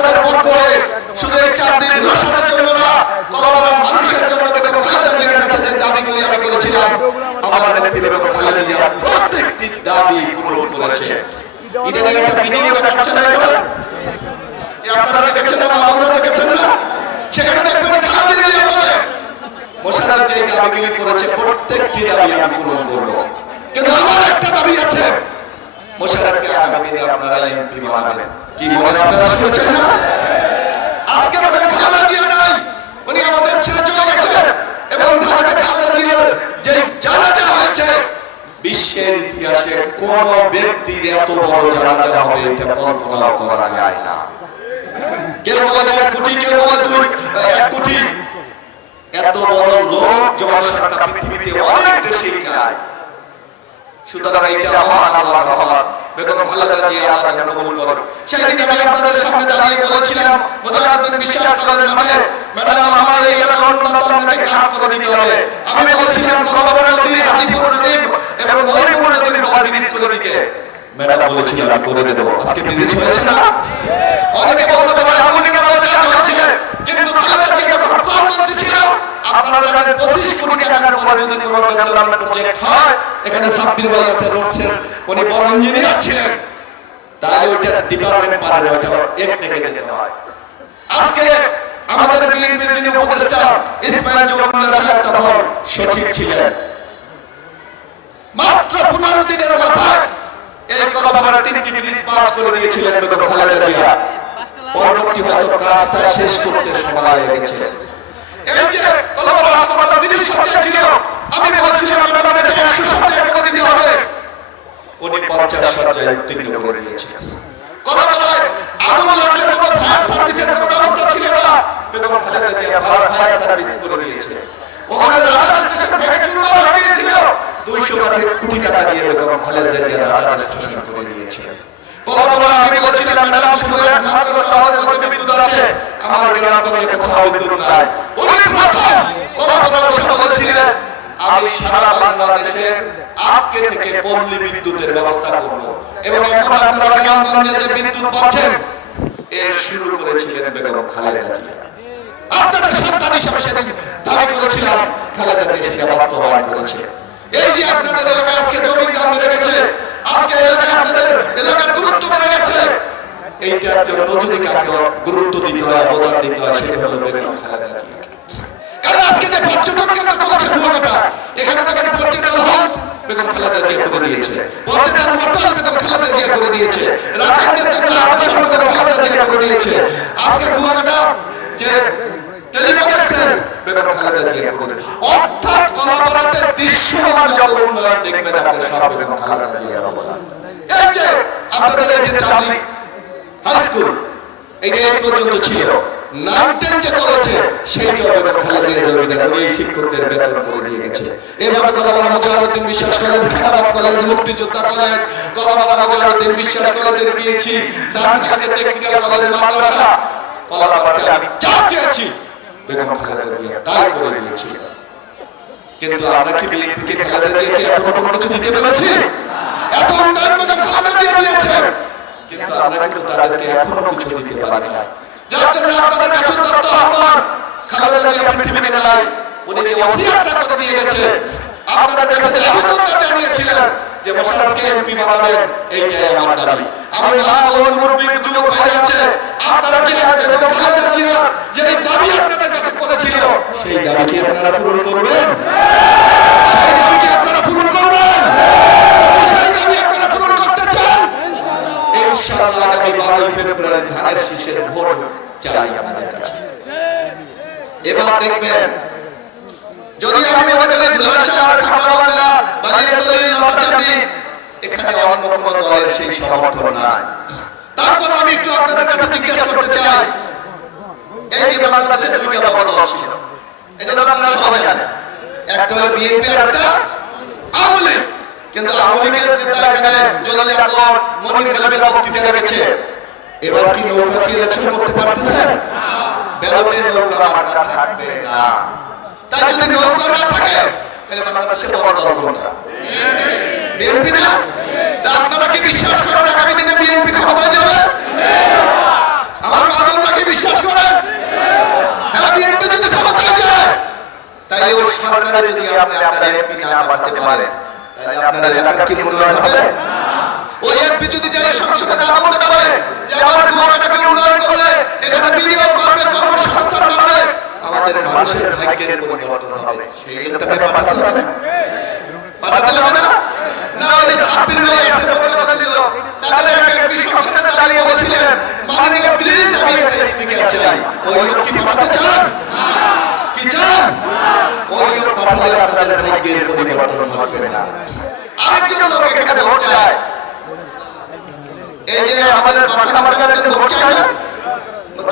আপনাদের পক্ষ হয়ে শুধু এই চাকরি ধরাশানের জন্য না, কলাপাড়ার মানুষের জন্য বেগম খালেদা জিয়ার কাছে যে দাবিগুলি আমি করেছিলাম, আমার নেত্রী বেগম খালেদা জিয়া প্রত্যেকটি দাবি পূরণ করেছে। ইদানিং একটা ভিডিও দেখাচ্ছে না এখানে, আপনারা দেখেছেন না, আমরা দেখেছেন না, সেখানে দেখবেন খালেদা জিয়া বলে মোশাররফ যে দাবিগুলি করেছে প্রত্যেকটি দাবি আমি পূরণ করব, কিন্তু আমার একটা দাবি আছে, মোশাররফকে আগামী দিনে আপনারা এমপি বানাবেন। কি বলে আপনারা শুনেছেন না? আজকে বেগম খালেদা জিয়া নাই, উনি আমাদের ছেড়ে চলে গেছে, এবং ঢাকাতে খালেদা জিয়ার যে জানাজা হয়েছে, বিশ্বের ইতিহাসে কোন ব্যক্তির এত বড় জানাজা হবে এটা কল্পনা করা যায় না। কেউ বলে 1 কোটি, কেউ বলে 1 কোটি। এত বড় লোক জনসংখ্যা পৃথিবীতে অনেক দেশেই নাই। সুতরাং এটা মহান আল্লাহর রহমত, বেগম খালেদা জিয়া আল্লাহ যেন কবুল করেন। সেই দিন আমি আপনাদের সামনে দাঁড়িয়ে বলেছিলাম, মুজাহিদুদ্দিন বিশ্বাস কলেজ মাঠে, ম্যাডাম আমার এই এলাকার উন্নত আপনাকে কাজ করে দিতে হবে। আমি বলেছিলাম কলাপাড়া নদী, হাজিপুর নদী এবং মহিপুর নদীর উপর ব্রিজ করে দিতে। ম্যাডাম বলেছিল আমি করে দেব। আজকে ব্রিজ হয়েছে না? অনেকে বলতে পারে আগুনের আমলে কাজ হয়েছে, কিন্তু খালেদা জিয়া যখন প্রধানমন্ত্রী ছিল, আপনারা জানেন 25 কোটি টাকার পরে যদি কোনো ডেভেলপমেন্ট প্রজেক্ট হয়, এখানে সাব্বির ভাই আছে রোডসের, উনি বড় ইঞ্জিনিয়ার ছিলেন, তাহলে ওইটা ডিপার্টমেন্ট পারে না, ওইটা এক থেকে যেতে হয়। আজকে আমাদের বিএনপির যিনি উপদেষ্টা ইসমাইল জহুরুল্লাহ সাহেব তখন সচিব ছিলেন, মাত্র 15 দিনের মাথায় এই কলাপাড়ার 3টি ব্রিজ পাস করে দিয়েছিলেন বেগম খালেদা জিয়া। পরবর্তী হয়তো কাজটা শেষ করতে সময় লেগেছে। এই যে কলাপাড়া হাসপাতাল 30 শয্যা ছিল, আমি বলেছিলাম ম্যাডাম এটা 100 শয্যা করে দিতে হবে, উনি 50 শয্যায় উত্তীর্ণ করে দিয়েছেন। কলাপাড়ায় আগুন লাগলে কোনো ফায়ার সার্ভিসের কোনো ব্যবস্থা ছিল না, বেগম খালেদা জিয়া ফায়ার সার্ভিস করে দিয়েছে। ওখানে রাডার স্টেশন থেকে চুরমার হয়ে গিয়েছিল, 200 কোটি টাকা দিয়ে বেগম খালেদা জিয়া রাডার স্টেশন করে দিয়েছে। কলাপাড়া আমি বলেছিলাম ম্যাডাম শুধু একমাত্র শহরের মধ্যে বিদ্যুৎ আছে, আমার গ্রামগঞ্জে কোথাও বিদ্যুৎ নাই। উনি প্রথম কলাপাড়া বসে বলেছিলেন আমি সারা বাংলাদেশে আজকে থেকে পল্লী বিদ্যুতের ব্যবস্থা করব, এবং এখন আপনারা গ্রামগঞ্জে যে বিদ্যুৎ পাচ্ছেন এর শুরু করেছিলেন বেগম খালেদা জিয়া। আপনাদের সন্তান হিসেবে সেদিন দাবি করেছিলাম, খালেদা জিয়া সেটা বাস্তবায়ন করেছে। এই যে আপনাদের এলাকায় আজকে জমির দাম বেড়ে গেছে, আজকে এলাকায় আপনাদের এলাকার গুরুত্ব বেড়ে গেছে, এইটার জন্য যদি কাকে গুরুত্ব দিতে হয়, অবদান দিতে হয়, সেটা হলো বেগম খালেদা জিয়া। কারণ আজকে যে পর্যটন কেন্দ্র করেছে কুয়াকাটা, এখানে দেখেন পর্যটন হোমস বেগম খালেদা জিয়া করে দিয়েছে, পর্যটন মোটর বেগম খালেদা জিয়া করে দিয়েছে, রাজধানীর জন্য আবাসন বেগম খালেদা জিয়া করে দিয়েছে। আজকে কুয়াকাটা যে টেলিফোন এক্সচেঞ্জ বেগম খালেদা জিয়া করে দিয়েছে। অর্থাৎ কলাপাড়াতে দৃশ্যমান যত উন্নয়ন দেখবেন আপনি সব বেগম খালেদা জিয়ার অবদান। এই যে আপনাদের এই যে চাবলি হাই স্কুল, এটা এই পর্যন্ত ছিল, 9-10 যে করেছে সেইটাও বেগম খালেদা জিয়া অবদান, উনি এই শিক্ষকদের বেতন করে দিয়ে গেছে। এভাবে কলাপাড়া মুজাহিদুদ্দিন বিশ্বাস কলেজ, খানাবাদ কলেজ, মুক্তিযোদ্ধা কলেজ, কলাপাড়া মুজাহিদুদ্দিন বিশ্বাস কলেজের বিএসসি, ধানখালীতে টেকনিক্যাল কলেজ, মাদ্রাসা, কলাপাড়াতে আমি যা চেয়েছি বেগম খালেদা জিয়া তাই করে দিয়েছিল। কিন্তু আমরা কি বিএনপিকে খালেদা জিয়াকে এখনো কোনো কিছু দিতে পেরেছি? এত উন্নয়ন বেগম খালেদা জিয়া দিয়েছে, কিন্তু আমরা কিন্তু তাদেরকে এখনো কিছু দিতে পারি না। যার জন্য আপনাদের কাছে উদাত্ত আহ্বান, খালেদা জিয়া পৃথিবীতে নাই, উনি যে ওসিয়তটা করে দিয়ে গেছে, আপনাদের কাছে যে আবেদনটা জানিয়েছিলেন যে মোশাররফকে এমপি বানাবেন, এইটাই আমার দাবি। আমি মুরব্বী যুবক ভাইরা আছে, আপনারা কি বেগম খালেদা জিয়া যে দাবি আপনাদের কাছে করেছিল সেই দাবি কি আপনারা পূরণ করবেন? সেই দাবি কি আপনারা পূরণ করবেন? সেই দাবি আপনারা পূরণ করতে চান, ইনশাআল্লাহ আগামী 12 ফেব্রুয়ারি ধানের শীষের ভোট চাই আপনাদের কাছে। এবার দেখবেন যদি আমি মনে করি দুলাশার, খাগড়াবান্ধা, বালিয়াতলী, লতাচাপড়ি, এখানে অন্য কোনো দলের সেই সমর্থন নাই। তারপর আমি একটু আপনাদের কাছে জিজ্ঞাসা করতে চাই, এই যে বাংলাদেশে 2টা বড় দল ছিল, এটা তো আপনারা সবাই জানেন, একটা হলো বিএনপি আর একটা আওয়ামী লীগ। কিন্তু আওয়ামী লীগের নেতা এখানে জলিল আকবর, মনির খালিদের বক্তৃতা রেখেছে। এবার কি নৌকা কি ইলেকশন করতে পারতেছেন? ব্যালটে নৌকা মার্কা থাকবে না। তাই যদি নৌকা না থাকে তাহলে বাংলাদেশে বড় দল কোনটা? বিএনপি না? তা আপনারা কি বিশ্বাস করেন আগামী দিনে বিএনপি ক্ষমতায় যাবে? আমার আপনারা যদি আপনার এমপি না পাঠাতে পারেন তাহলে আপনার এলাকার কি উন্নয়ন হবে? ওই এমপি যদি যায় সংসদে না বলতে পারে যে আমার কুয়াকাটাকে উন্নয়ন করলে এখানে বিনিয়োগ বাড়বে, কর্মসংস্থান বাড়বে, আমাদের মানুষের ভাগ্যের পরিবর্তন হবে, সেই লোকটাকে পাঠাতে হবে পাঠাতে হবে না? না ওই সাব্বির ভাই আছে বগুড়া দিল, তাদের এক এমপি সংসদে দাঁড়িয়ে বলেছিলেন মাননীয় প্লিজ আমি একটা স্পিকার চাই, ওই লোক কি পাঠাতে চান? কি চান? ওই লোক পাঠালে আপনাদের ভাগ্যের পরিবর্তন হবে না। আরেকজন লোক এখানে ভোট চায়, এই যে আমাদের পাঠামাতার একজন ভোট চায় না,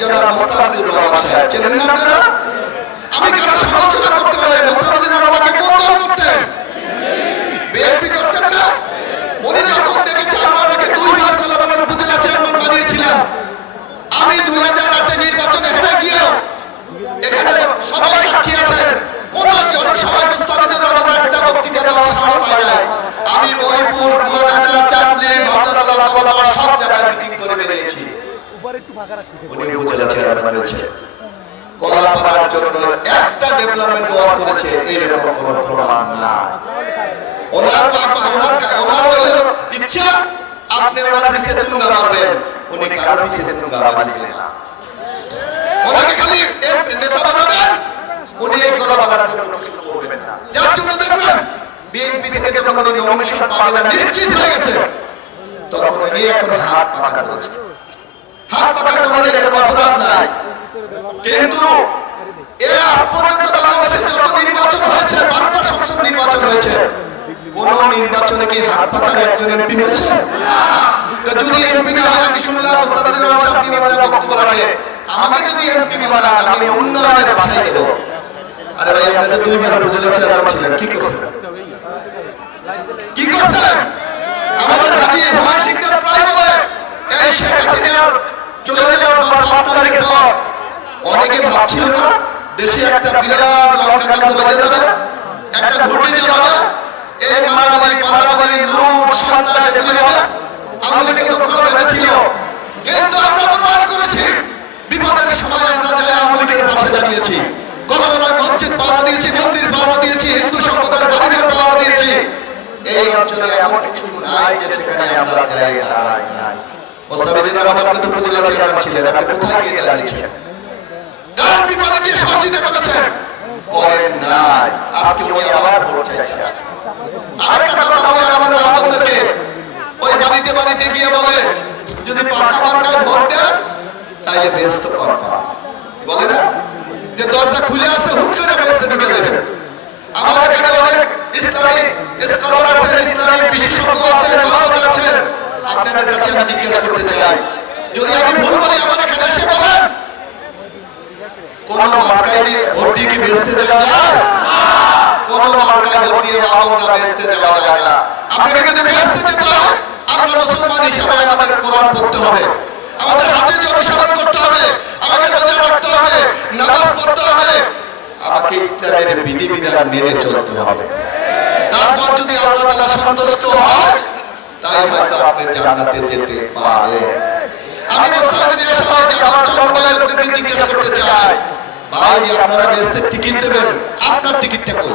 জনাব মুস্তাফিজুর রহমান সাহেব, চেনেন না আপনারা? আমি কারো সমালোচনা করতে পারি, মুস্তাফিজুর রহমানকে কোন দল করতেন? বিএনপি করতেন না? উনি যখন দেখেছে আমরা ওনাকে দুইবার কলাপাড়ার উপজেলা চেয়ারম্যান বানিয়েছিলাম, আমি 2008 নির্বাচনে হেরে গিয়েও এখানে সবাই সাক্ষী আছেন, কোন জনসভায় মুস্তাফিজুর রহমান একটা বক্তৃতা দেওয়ার সাহস পায় নাই। আমি মহিপুর, কুয়াকাটা, চাকলি, ভাবদাতলা, কলাপাড়া সব জায়গায় মিটিং করে বেরিয়েছি। উনি উপজেলা চেয়ারম্যান হয়েছে, কলাপাড়ার জন্য একটা ডেভেলপমেন্ট ওয়ার্ক করেছে এরকম কোনো প্রমাণ না। ওনার ইচ্ছা আপনি ওনার পিছে চুঙ্গা মারবেন, উনি কারো পিছে চুঙ্গা মারবেন না। ওনাকে খালি নেতা বানাবেন, উনি এই কলাপাড়ার জন্য কিছু করবেন না। যার জন্য দেখবেন বিএনপি থেকে যখন উনি নমিনেশন পাবে না নিশ্চিত হয়ে গেছে, তখন উনি এখন হাত পাকা করেছে। হাত পাকা করার কোনো অপরাধ নাই, কিন্তু এর আজ পর্যন্ত বাংলাদেশে যত নির্বাচন হয়েছে, 12টা সংসদ নির্বাচন হয়েছে, কোন নির্বাচনে কি হাত পাকার একজন এমপি হয়েছে? তো যদি এমপি না হয়, আমি শুনলাম মুস্তাফিজুর রহমান সাহেব বিবাদে বক্তব্য রাখে, আমাকে যদি এমপি বানান আমি উন্নয়নের ভাষায় দেব। আরে ভাই আপনি তো দুইবার উপজেলা চেয়ারম্যান ছিলেন, কি করছেন? কি করছেন? আমাদের হাজি হুমায়ুন শিকদার প্রায় বলে এই শেখ হাসিনার চলে যাওয়ার পর 5 তারিখের পর অনেকে ভাবছিল না দেশে একটা বিরাট লঙ্কা কাণ্ড বেজে যাবে, একটা ঘূর্ণিঝড় হবে, এই মারামারি পারামারি লুট সন্ত্রাস এগুলি হবে। আওয়ামী লীগের লোকরা ভেবেছিল, কিন্তু আমরা প্রমাণ করেছি বিপদের সময় আমরা যাই আওয়ামী লীগের পাশে দাঁড়িয়েছি, কলাপাড়ায় মসজিদ পাহারা দিয়েছি, মন্দির পাহারা দিয়েছি, হিন্দু সম্প্রদায়ের বাড়িঘর পাহারা দিয়েছি। এই অঞ্চলে এমন কিছু নাই যে সেখানে আমরা যাই দাঁড়াই নাই। মুস্তাফিজুর রহমান আপনি তো উপজেলা চেয়ারম্যান ছিলেন, আপনি কোথায় গিয়ে দাঁড়িয়েছেন? তার বিপদে গিয়ে সহযোগিতা করেছেন? করেন নাই। আজকে উনি আবার ভোট চাইতে আসছে। আরেকটা কথা বলে আমাদের আপনাদেরকে, ওই বাড়িতে বাড়িতে গিয়ে বলে যদি পাখা মার্কায় ভোট দেন তাইলে বেহেশত কনফার্ম। বলে না যে দরজা খুলে আছে, হুট করে বেহেশতে ঢুকে যাবেন। আমার এখানে অনেক ইসলামিক স্কলার আছেন, ইসলামিক বিশেষজ্ঞ আছেন, মাওলানা আছেন, আপনাদের কাছে আমি জিজ্ঞাসা করতে চাই, যদি আমি ভুল বলি আমার এখানে এসে বলেন, কোন মার্কায় দিয়ে ভোট দিয়ে কি বেহেশতে যাওয়া যায়? কোন মার্কায় ভোট দিয়ে আমরা বেহেশতে যাওয়া যায় না। আপনাকে যদি বেহেশতে যেতে হয়, আমরা মুসলমান হিসেবে আমাদের কোরআন পড়তে হবে, আমাদের হাদিস অনুসরণ করতে হবে, আমাকে রোজা রাখতে হবে, নামাজ পড়তে হবে, আমাকে ইসলামের বিধিবিধান মেনে চলতে হবে। তারপর যদি আল্লাহ তাআলা সন্তুষ্ট হয় তাই হয়তো আপনি জান্নাতে যেতে পারেন। আমি মুসলমানদের সবাই জামাত চরমনায় লোকদেরকে জিজ্ঞেস করতে চাই, ভাই যে আপনারা বেহেশতের টিকিট দেবেন, আপনার টিকিটটা কই?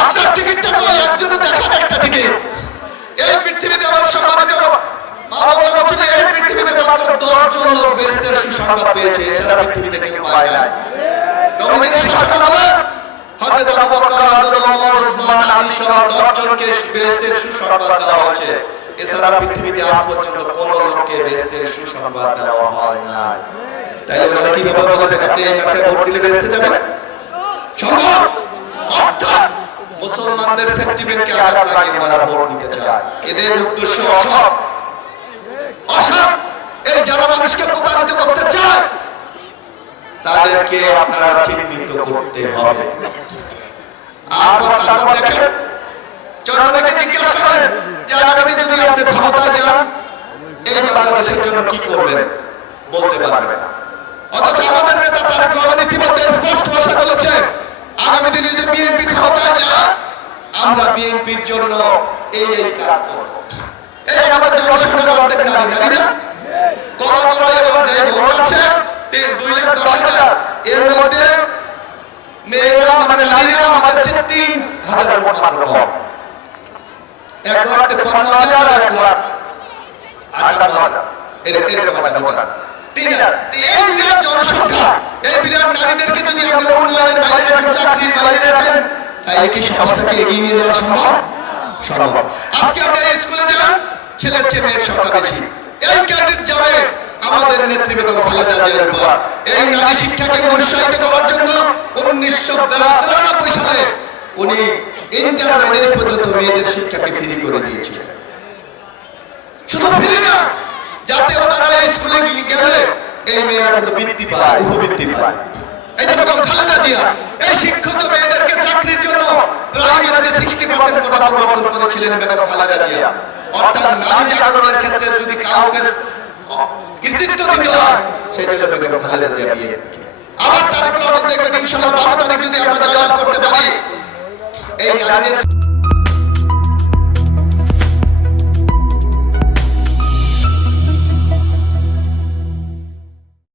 আপনার টিকিটটা কই? একজনে দেখান একটা টিকিট। এই পৃথিবীতে আমার সম্মানিত মা-বাবা বলছিল, এই পৃথিবীতে মাত্র 10 জন লোক বেহেশতের সুসংবাদ পেয়েছে, এছাড়া পৃথিবীতে কেউ পায় না। নবীজির শাসনামলে হযরত আবু বকর, হযরত ওমর, ওসমান, আলী সহ 10 জনকে বেহেশতের সুসংবাদ দেওয়া হয়েছে, এছাড়া পৃথিবীতে আজ পর্যন্ত কোনো লোককে বেহেশতের সুসংবাদ দেওয়া হয় না। তাইলে ওনারা কিভাবে বলবে আপনি এই মার্কায় ভোট দিলে বেহেশতে যাবেন? সম্ভব? অর্থাৎ মুসলমানদের সেন্টিমেন্টকে আঘাত লাগিয়ে ওনারা ভোট নিতে চায়। এদের উদ্দেশ্য অসৎ। অসৎ এই যারা মানুষকে প্রতারিত করতে চায় তাদেরকে আপনারা চিহ্নিত করতে হবে। আর তারপর দেখেন, জনগণকে জিজ্ঞাসা করেন যে আগামী যদি আপনি ক্ষমতায় যান এই বাংলাদেশের জন্য কি করবেন, বলতে পারবেন না। অথচ আমাদের নেতা তারেক রহমান ইতিমধ্যে স্পষ্ট ভাষা বলেছে, আগামী দিনে যদি বিএনপি ক্ষমতায় যায় আমরা বিএনপির জন্য এই কাজ করব। এই আমাদের জনসংখ্যার অর্ধেক নারী, নারী না? কলাপাড়ায় এবার যে ভোট আছে 2,10,000, এর মধ্যে বিরাটের নারীরা আমাদের চেয়ে 3,000 ভোট মাত্র কম। 1,53,000 আর 1,58,000 এরকম একটা ভোটার। 3,000। এই বিরাট জনসংখ্যা, এই বিরাট নারীদেরকে যদি আপনি উন্নয়নের বাইরে রাখেন, চাকরির বাইরে রাখেন, তাহলে কি সমাজটাকে এগিয়ে নিয়ে যাওয়া সম্ভব? সম্ভব। আজকে আপনি স্কুলে যান, ছেলের চেয়ে মেয়ের সংখ্যা বেশি। এই ক্রেডিট যাবে আমাদের নেত্রী বেগম খালেদা জিয়ার উপর। এই নারী শিক্ষাকে উৎসাহিত করার জন্য 1993 সালে উনি ইন্টারমিডিয়েট পর্যন্ত মেয়েদের শিক্ষাকে ফ্রি করে দিয়েছিলেন। শুধু ফ্রি না, যাতে ওনারা স্কুলে গেলে এই মেয়েরা কিন্তু বৃত্তি পায়, উপবৃত্তি পায়। এটা বেগম খালেদা জিয়া এই শিক্ষিত মেয়েদেরকে চাকরির জন্য প্রাইমারিতে 60% কোটা প্রবর্তন করেছিলেন বেগম খালেদা জিয়া। অর্থাৎ নারী জাগরণের ক্ষেত্রে যদি কাউকে কৃতিত্ব দিতে হয়, সেটা হলো বেগম খালেদা জিয়া বিএনপি। আবার তারেক রহমান দেখবেন ইনশাআল্লাহ 12 তারিখ যদি আমরা জয়লাভ করতে পারি, এই নারীদের